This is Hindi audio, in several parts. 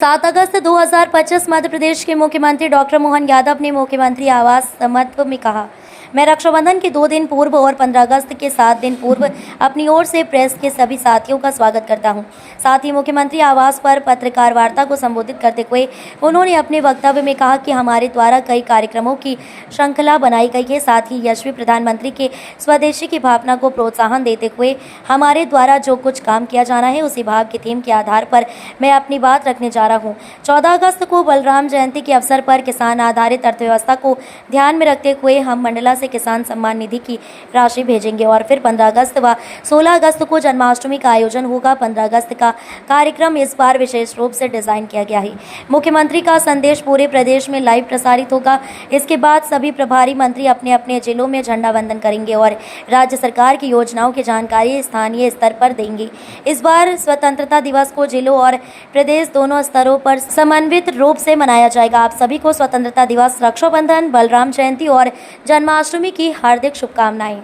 7 अगस्त 2025 मध्य प्रदेश के मुख्यमंत्री डॉक्टर मोहन यादव ने मुख्यमंत्री आवास समत्व में कहा, मैं रक्षाबंधन के 2 दिन पूर्व और 15 अगस्त के 7 दिन पूर्व अपनी ओर से प्रेस के सभी साथियों का स्वागत करता हूं। साथ ही मुख्यमंत्री आवास पर पत्रकार वार्ता को संबोधित करते हुए उन्होंने अपने वक्तव्य में कहा कि हमारे द्वारा कई कार्यक्रमों की श्रृंखला बनाई गई है। साथ ही यशस्वी प्रधानमंत्री के स्वदेशी की भावना को प्रोत्साहन देते हुए हमारे द्वारा जो कुछ काम किया जाना है उसी भाग के थीम के आधार पर मैं अपनी बात रखने जा रहा हूँ। 14 अगस्त को बलराम जयंती के अवसर पर किसान आधारित अर्थव्यवस्था को ध्यान में रखते हुए हम मंडला से किसान सम्मान निधि की राशि भेजेंगे और फिर 15 अगस्त व 16 अगस्त को जन्माष्टमी का आयोजन होगा। 15 अगस्त का कार्यक्रम इस बार विशेष रूप से डिजाइन किया गया है। मुख्यमंत्री का संदेश पूरे प्रदेश में लाइव प्रसारित होगा। इसके बाद सभी प्रभारी मंत्री अपने अपने जिलों में झंडा वंदन करेंगे और राज्य सरकार की योजनाओं की जानकारी स्थानीय स्तर पर देंगे। इस बार स्वतंत्रता दिवस को जिलों और प्रदेश दोनों स्तरों पर समन्वित रूप से मनाया जाएगा। आप सभी को स्वतंत्रता दिवस, रक्षाबंधन, बलराम जयंती और जन्माष्टमी की हार्दिक शुभकामनाएं।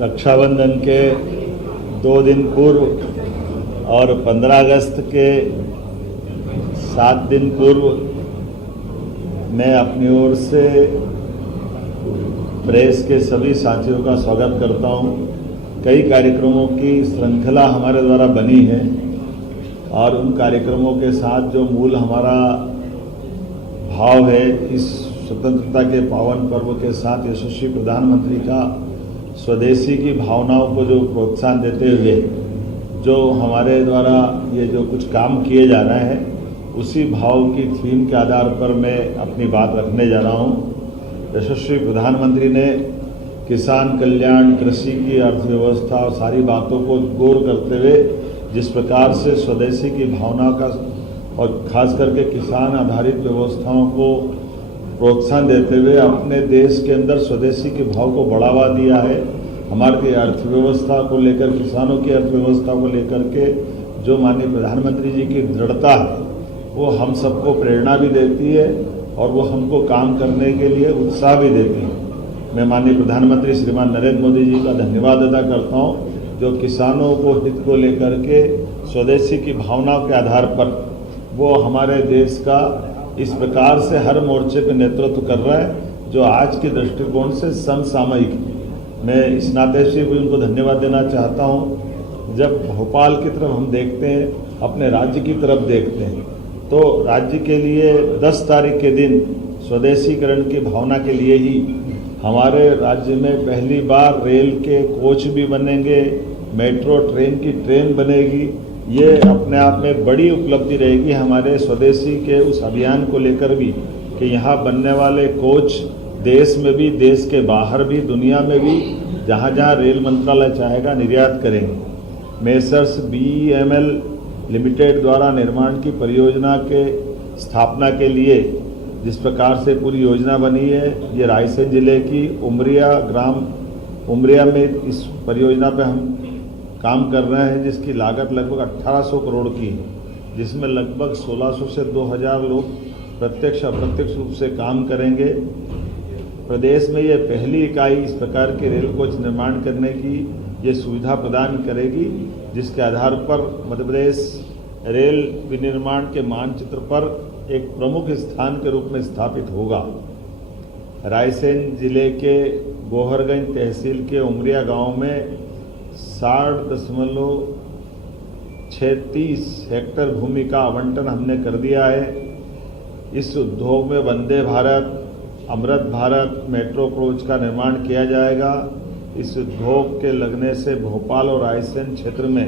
रक्षाबंधन के 2 दिन पूर्व और 15 अगस्त के 7 दिन पूर्व मैं अपनी ओर से प्रेस के सभी साथियों का स्वागत करता हूं। कई कार्यक्रमों की श्रृंखला हमारे द्वारा बनी है और उन कार्यक्रमों के साथ जो मूल हमारा भाव है, इस स्वतंत्रता के पावन पर्व के साथ यशस्वी प्रधानमंत्री का स्वदेशी की भावनाओं को जो प्रोत्साहन देते हुए जो हमारे द्वारा ये जो कुछ काम किए जा रहे हैं, उसी भाव की थीम के आधार पर मैं अपनी बात रखने जा रहा हूँ। यशस्वी प्रधानमंत्री ने किसान कल्याण, कृषि की अर्थव्यवस्था और सारी बातों को गौर करते हुए जिस प्रकार से स्वदेशी की भावना का और खास करके किसान आधारित व्यवस्थाओं को प्रोत्साहन देते हुए अपने देश के अंदर स्वदेशी के भाव को बढ़ावा दिया है। हमारी अर्थव्यवस्था को लेकर, किसानों की अर्थव्यवस्था को लेकर के जो माननीय प्रधानमंत्री जी की दृढ़ता है, वो हम सबको प्रेरणा भी देती है और वो हमको काम करने के लिए उत्साह भी देती है। मैं माननीय प्रधानमंत्री श्रीमान नरेंद्र मोदी जी का धन्यवाद अदा करता हूँ, जो किसानों को हित को लेकर के स्वदेशी की भावनाओं के आधार पर वो हमारे देश का इस प्रकार से हर मोर्चे पर नेतृत्व कर रहा है, जो आज के दृष्टिकोण से समसामयिक है। मैं इस नाते से भी उनको धन्यवाद देना चाहता हूँ। जब भोपाल की तरफ हम देखते हैं, अपने राज्य की तरफ देखते हैं, तो राज्य के लिए 10 तारीख के दिन स्वदेशीकरण की भावना के लिए ही हमारे राज्य में पहली बार रेल के कोच भी बनेंगे, मेट्रो ट्रेन की ट्रेन बनेगी। ये अपने आप में बड़ी उपलब्धि रहेगी हमारे स्वदेशी के उस अभियान को लेकर भी, कि यहाँ बनने वाले कोच देश में भी, देश के बाहर भी, दुनिया में भी जहाँ जहाँ रेल मंत्रालय चाहेगा निर्यात करेंगे। मेसर्स BEML लिमिटेड द्वारा निर्माण की परियोजना के स्थापना के लिए जिस प्रकार से पूरी योजना बनी है, ये रायसेन जिले की उमरिया में इस परियोजना पे हम काम कर रहे हैं, जिसकी लागत लगभग 1800 करोड़ की है, जिसमें लगभग 1600 से 2000 लोग प्रत्यक्ष अप्रत्यक्ष रूप से काम करेंगे। प्रदेश में ये पहली इकाई इस प्रकार के रेल कोच निर्माण करने की ये सुविधा प्रदान करेगी, जिसके आधार पर मध्य प्रदेश रेल विनिर्माण के मानचित्र पर एक प्रमुख स्थान के रूप में स्थापित होगा। रायसेन जिले के गोहरगंज तहसील के उमरिया गांव में 60.36 हेक्टेयर भूमि का आवंटन हमने कर दिया है। इस उद्योग में वंदे भारत, अमृत भारत, मेट्रो कोच का निर्माण किया जाएगा। इस उद्योग के लगने से भोपाल और रायसेन क्षेत्र में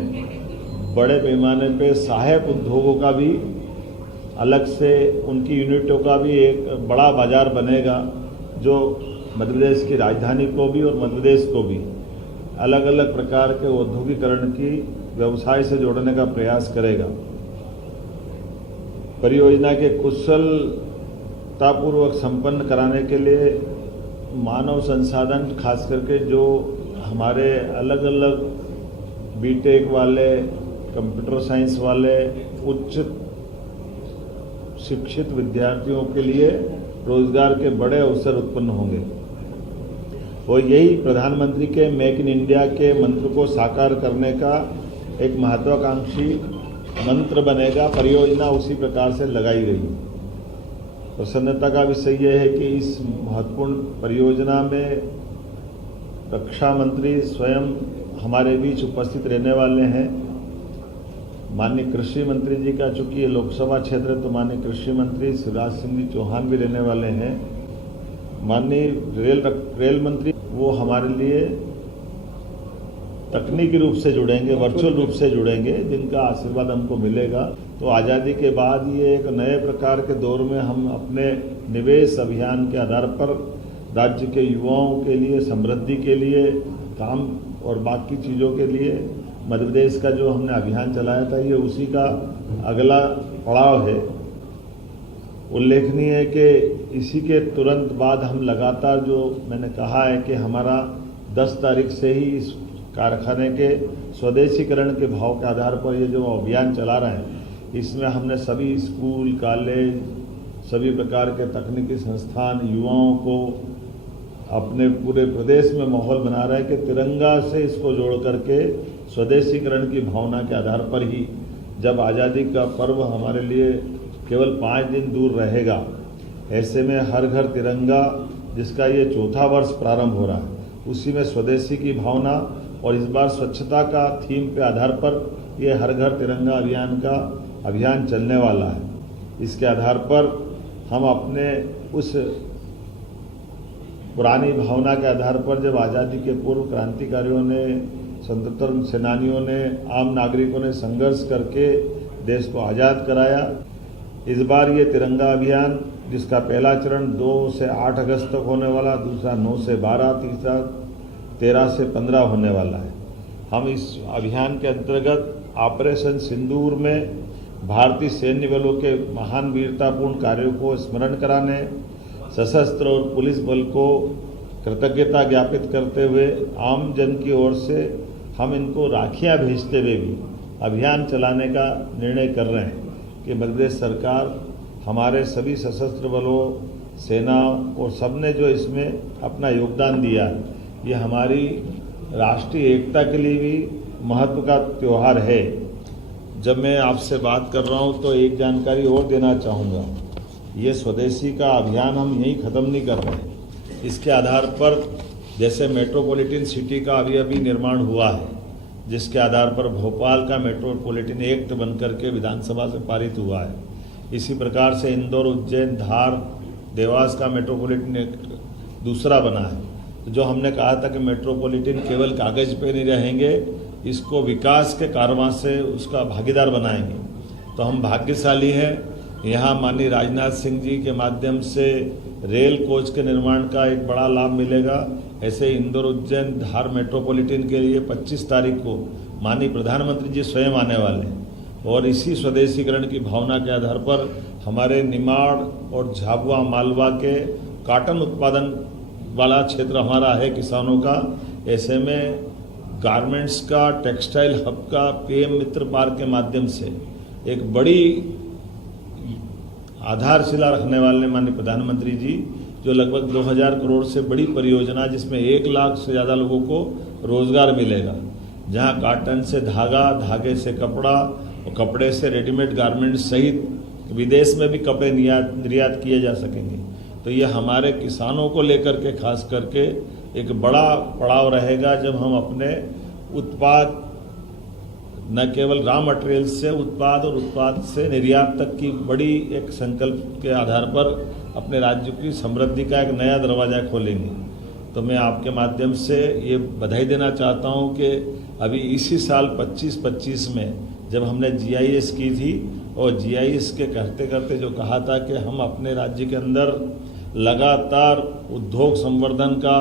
बड़े पैमाने पे सहायक उद्योगों का भी अलग से, उनकी यूनिटों का भी एक बड़ा बाजार बनेगा, जो मध्य प्रदेश की राजधानी को भी और मध्य प्रदेश को भी अलग अलग प्रकार के औद्योगिकरण की व्यवसाय से जोड़ने का प्रयास करेगा। परियोजना के कुशलतापूर्वक संपन्न कराने के लिए मानव संसाधन, खास करके जो हमारे अलग अलग BTech वाले, कंप्यूटर साइंस वाले उच्च शिक्षित विद्यार्थियों के लिए रोजगार के बड़े अवसर उत्पन्न होंगे। और यही प्रधानमंत्री के मेक इन इंडिया के मंत्र को साकार करने का एक महत्वाकांक्षी मंत्र बनेगा, परियोजना उसी प्रकार से लगाई गई। प्रसन्नता का विषय यह है कि इस महत्वपूर्ण परियोजना में रक्षा मंत्री स्वयं हमारे बीच उपस्थित रहने वाले हैं। माननीय कृषि मंत्री जी का, चूंकि ये लोकसभा क्षेत्र है तो माननीय कृषि मंत्री शिवराज सिंह जी चौहान भी रहने वाले हैं। माननीय रेल मंत्री वो हमारे लिए तकनीकी रूप से जुड़ेंगे, वर्चुअल रूप से जुड़ेंगे, जिनका आशीर्वाद हमको मिलेगा। तो आज़ादी के बाद ये एक नए प्रकार के दौर में हम अपने निवेश अभियान के आधार पर राज्य के युवाओं के लिए, समृद्धि के लिए, काम और बाकी चीज़ों के लिए मध्य प्रदेश का जो हमने अभियान चलाया था, ये उसी का अगला पड़ाव है। उल्लेखनीय है कि इसी के तुरंत बाद हम लगातार, जो मैंने कहा है कि हमारा 10 तारीख से ही इस कारखाने के स्वदेशीकरण के भाव के आधार पर ये जो अभियान चला रहे हैं, इसमें हमने सभी स्कूल, कॉलेज, सभी प्रकार के तकनीकी संस्थान, युवाओं को अपने पूरे प्रदेश में माहौल बना रहा है कि तिरंगा से इसको जोड़ करके स्वदेशीकरण की भावना के आधार पर ही जब आज़ादी का पर्व हमारे लिए केवल 5 दिन दूर रहेगा, ऐसे में हर घर तिरंगा, जिसका ये 4था वर्ष प्रारंभ हो रहा है, उसी में स्वदेशी की भावना और इस बार स्वच्छता का थीम पे आधार पर ये हर घर तिरंगा अभियान का अभियान चलने वाला है। इसके आधार पर हम अपने उस पुरानी भावना के आधार पर, जब आज़ादी के पूर्व क्रांतिकारियों ने, स्वतंत्रता सेनानियों ने, आम नागरिकों ने संघर्ष करके देश को आज़ाद कराया, इस बार ये तिरंगा अभियान, जिसका पहला चरण 2 से 8 अगस्त तक होने वाला, दूसरा 9 से 12, तीसरा 13 से 15 होने वाला है। हम इस अभियान के अंतर्गत ऑपरेशन सिंदूर में भारतीय सैन्य बलों के महान वीरतापूर्ण कार्यों को स्मरण कराने, सशस्त्र और पुलिस बल को कृतज्ञता ज्ञापित करते हुए आम जन की ओर से हम इनको राखियां भेजते हुए भी अभियान चलाने का निर्णय कर रहे हैं कि मध्य प्रदेश सरकार, हमारे सभी सशस्त्र बलों, सेना और सबने जो इसमें अपना योगदान दिया है, ये हमारी राष्ट्रीय एकता के लिए भी महत्व का त्यौहार है। जब मैं आपसे बात कर रहा हूँ तो एक जानकारी और देना चाहूँगा, ये स्वदेशी का अभियान हम यहीं ख़त्म नहीं कर रहे हैं। इसके आधार पर जैसे मेट्रोपॉलिटन सिटी का अभी निर्माण हुआ है, जिसके आधार पर भोपाल का मेट्रोपॉलिटन एक्ट बनकर के विधानसभा से पारित हुआ है, इसी प्रकार से इंदौर, उज्जैन, धार, देवास का मेट्रोपॉलिटन एक्ट दूसरा बना है। तो जो हमने कहा था कि मेट्रोपॉलिटन केवल कागज़ पे नहीं रहेंगे, इसको विकास के कारवां से उसका भागीदार बनाएंगे। तो हम भाग्यशाली हैं, यहाँ माननीय राजनाथ सिंह जी के माध्यम से रेल कोच के निर्माण का एक बड़ा लाभ मिलेगा। ऐसे इंदौर, उज्जैन, धार मेट्रोपॉलिटन के लिए 25 तारीख को माननीय प्रधानमंत्री जी स्वयं आने वाले हैं और इसी स्वदेशीकरण की भावना के आधार पर हमारे निमाड़ और झाबुआ, मालवा के कॉटन उत्पादन वाला क्षेत्र हमारा है किसानों का। ऐसे में गारमेंट्स का, टेक्सटाइल हब का पीएम मित्र पार्क के माध्यम से एक बड़ी आधारशिला रखने वाले माननीय प्रधानमंत्री जी, जो लगभग 2000 करोड़ से बड़ी परियोजना, जिसमें 1 लाख से ज़्यादा लोगों को रोजगार मिलेगा, जहां कॉटन से धागा, धागे से कपड़ा और कपड़े से रेडीमेड गारमेंट सहित विदेश में भी कपड़े निर्यात किए जा सकेंगे। तो ये हमारे किसानों को लेकर के खास करके एक बड़ा पड़ाव रहेगा, जब हम अपने उत्पाद, न केवल रॉ मटेरियल से उत्पाद और उत्पाद से निर्यात तक की बड़ी एक संकल्प के आधार पर अपने राज्य की समृद्धि का एक नया दरवाज़ा खोलेंगे। तो मैं आपके माध्यम से ये बधाई देना चाहता हूँ कि अभी इसी साल 25-25 में जब हमने GIS की थी, और GIS के करते करते जो कहा था कि हम अपने राज्य के अंदर लगातार उद्योग संवर्धन का,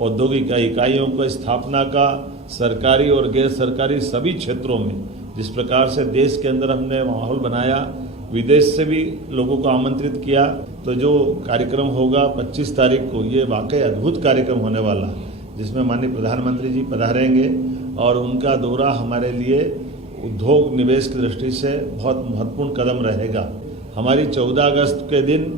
औद्योगिक इकाइयों को स्थापना का, सरकारी और गैर सरकारी सभी क्षेत्रों में जिस प्रकार से देश के अंदर हमने माहौल बनाया, विदेश से भी लोगों को आमंत्रित किया, तो जो कार्यक्रम होगा 25 तारीख को, ये वाकई अद्भुत कार्यक्रम होने वाला, जिसमें माननीय प्रधानमंत्री जी पधारेंगे और उनका दौरा हमारे लिए उद्योग निवेश की दृष्टि से बहुत महत्वपूर्ण कदम रहेगा। हमारी 14 अगस्त के दिन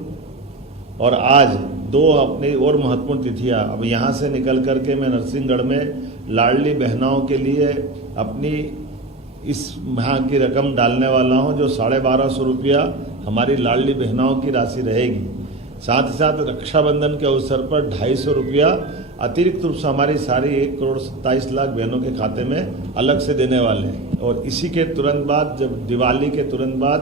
और आज 2 अपनी और महत्वपूर्ण तिथियां, अब यहाँ से निकल करके मैं नरसिंहगढ़ में लाडली बहनाओं के लिए अपनी इस माह की रकम डालने वाला हूं, जो 1250 रुपया हमारी लाडली बहनों की राशि रहेगी। साथ ही साथ रक्षाबंधन के अवसर पर 250 रुपया अतिरिक्त रूप से हमारी सारी 1,27,00,000 बहनों के खाते में अलग से देने वाले हैं। और इसी के तुरंत बाद, जब दिवाली के तुरंत बाद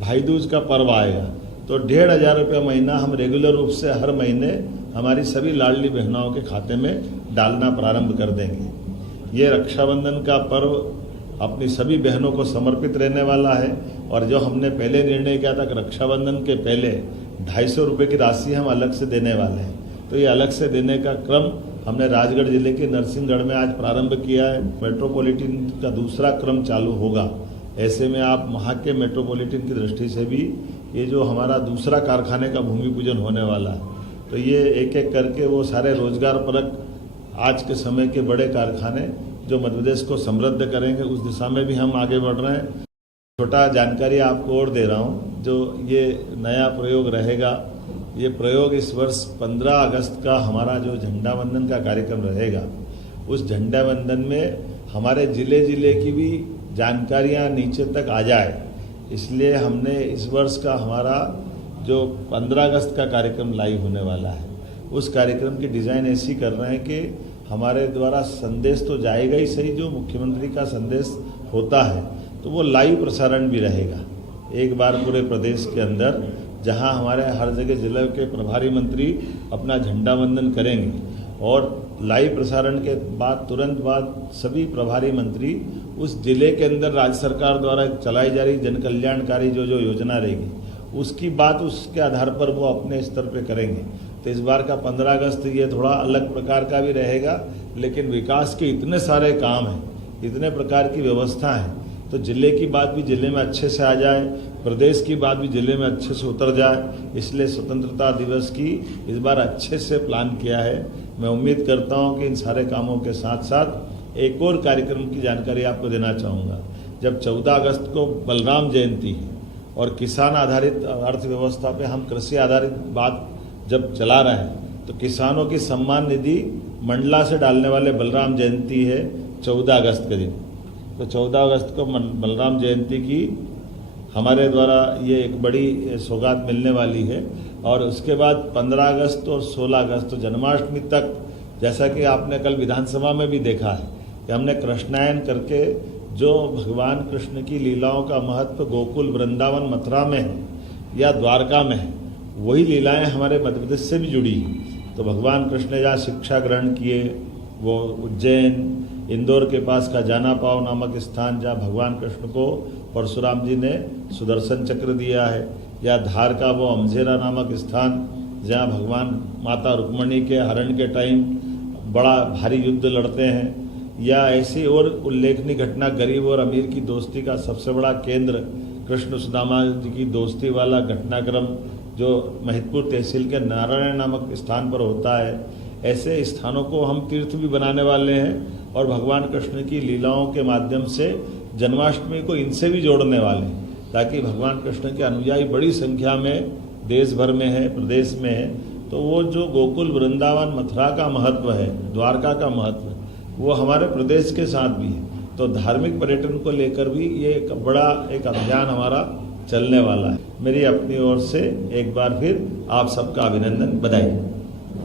भाई दूज का पर्व आएगा, तो 1,500 रुपया महीना हम रेगुलर रूप से हर महीने हमारी सभी लाडली बहनों के खाते में डालना प्रारंभ कर देंगे। ये रक्षाबंधन का पर्व अपनी सभी बहनों को समर्पित रहने वाला है। और जो हमने पहले निर्णय किया था कि रक्षाबंधन के पहले 250 रुपये की राशि हम अलग से देने वाले हैं, तो ये अलग से देने का क्रम हमने राजगढ़ जिले के नरसिंहगढ़ में आज प्रारंभ किया है। मेट्रोपॉलिटन का दूसरा क्रम चालू होगा। ऐसे में आप वहाँ के मेट्रोपॉलिटन की दृष्टि से भी ये जो हमारा दूसरा कारखाने का भूमि पूजन होने वाला है, तो ये एक एक करके वो सारे रोजगार परक आज के समय के बड़े कारखाने जो मध्य प्रदेश को समृद्ध करेंगे, उस दिशा में भी हम आगे बढ़ रहे हैं। छोटा जानकारी आपको और दे रहा हूँ, जो ये नया प्रयोग रहेगा, ये प्रयोग इस वर्ष 15 अगस्त का हमारा जो झंडा वंदन का कार्यक्रम रहेगा, उस झंडा वंदन में हमारे ज़िले ज़िले की भी जानकारियाँ नीचे तक आ जाए, इसलिए हमने इस वर्ष का हमारा जो 15 अगस्त का कार्यक्रम लाइव होने वाला है, उस कार्यक्रम की डिज़ाइन ऐसी कर रहे हैं कि हमारे द्वारा संदेश तो जाएगा ही सही, जो मुख्यमंत्री का संदेश होता है तो वो लाइव प्रसारण भी रहेगा एक बार पूरे प्रदेश के अंदर, जहां हमारे हर जगह जिले के प्रभारी मंत्री अपना झंडा वंदन करेंगे और लाइव प्रसारण के बाद तुरंत बाद सभी प्रभारी मंत्री उस जिले के अंदर राज्य सरकार द्वारा चलाई जा रही जन कल्याणकारी जो जो योजना रहेगी, उसकी बात उसके आधार पर वो अपने स्तर पे करेंगे। तो इस बार का 15 अगस्त ये थोड़ा अलग प्रकार का भी रहेगा, लेकिन विकास के इतने सारे काम हैं, इतने प्रकार की व्यवस्था है, तो जिले की बात भी जिले में अच्छे से आ जाए, प्रदेश की बात भी जिले में अच्छे से उतर जाए, इसलिए स्वतंत्रता दिवस की इस बार अच्छे से प्लान किया है। मैं उम्मीद करता हूं कि इन सारे कामों के साथ साथ एक और कार्यक्रम की जानकारी आपको देना चाहूँगा। जब 14 अगस्त को बलराम जयंती है और किसान आधारित अर्थव्यवस्था पे हम कृषि आधारित बात जब चला रहे हैं, तो किसानों की सम्मान निधि मंडला से डालने वाले बलराम जयंती है 14 अगस्त के दिन। तो 14 अगस्त को बलराम जयंती की हमारे द्वारा ये एक बड़ी सौगात मिलने वाली है। और उसके बाद 15 अगस्त और 16 अगस्त तो जन्माष्टमी तक, जैसा कि आपने कल विधानसभा में भी देखा है कि हमने कृष्णायन करके जो भगवान कृष्ण की लीलाओं का महत्व गोकुल, वृंदावन, मथुरा में है या द्वारका में है, वही लीलाएं हमारे मध्य प्रदेश से भी जुड़ी हैं। तो भगवान कृष्ण ने जहाँ शिक्षा ग्रहण किए, वो उज्जैन, इंदौर के पास का जाना पाव नामक स्थान जहाँ भगवान कृष्ण को परशुराम जी ने सुदर्शन चक्र दिया है, या धार का वो अमझेरा नामक स्थान जहाँ भगवान माता रुक्मणी के हरण के टाइम बड़ा भारी युद्ध लड़ते हैं, या ऐसी और उल्लेखनीय घटना गरीब और अमीर की दोस्ती का सबसे बड़ा केंद्र कृष्ण सुदामा जी की दोस्ती वाला घटनाक्रम जो महिदपुर तहसील के नारायण नामक स्थान पर होता है। ऐसे स्थानों को हम तीर्थ भी बनाने वाले हैं और भगवान कृष्ण की लीलाओं के माध्यम से जन्माष्टमी को इनसे भी जोड़ने वाले हैं, ताकि भगवान कृष्ण के अनुयायी बड़ी संख्या में देश भर में है, प्रदेश में है। तो वो जो गोकुल, वृंदावन, मथुरा का महत्व है, द्वारका का महत्व है, वो हमारे प्रदेश के साथ भी है। तो धार्मिक पर्यटन को लेकर भी ये एक बड़ा एक अभियान हमारा चलने वाला है। मेरी अपनी ओर से एक बार फिर आप सबका अभिनंदन, बधाई।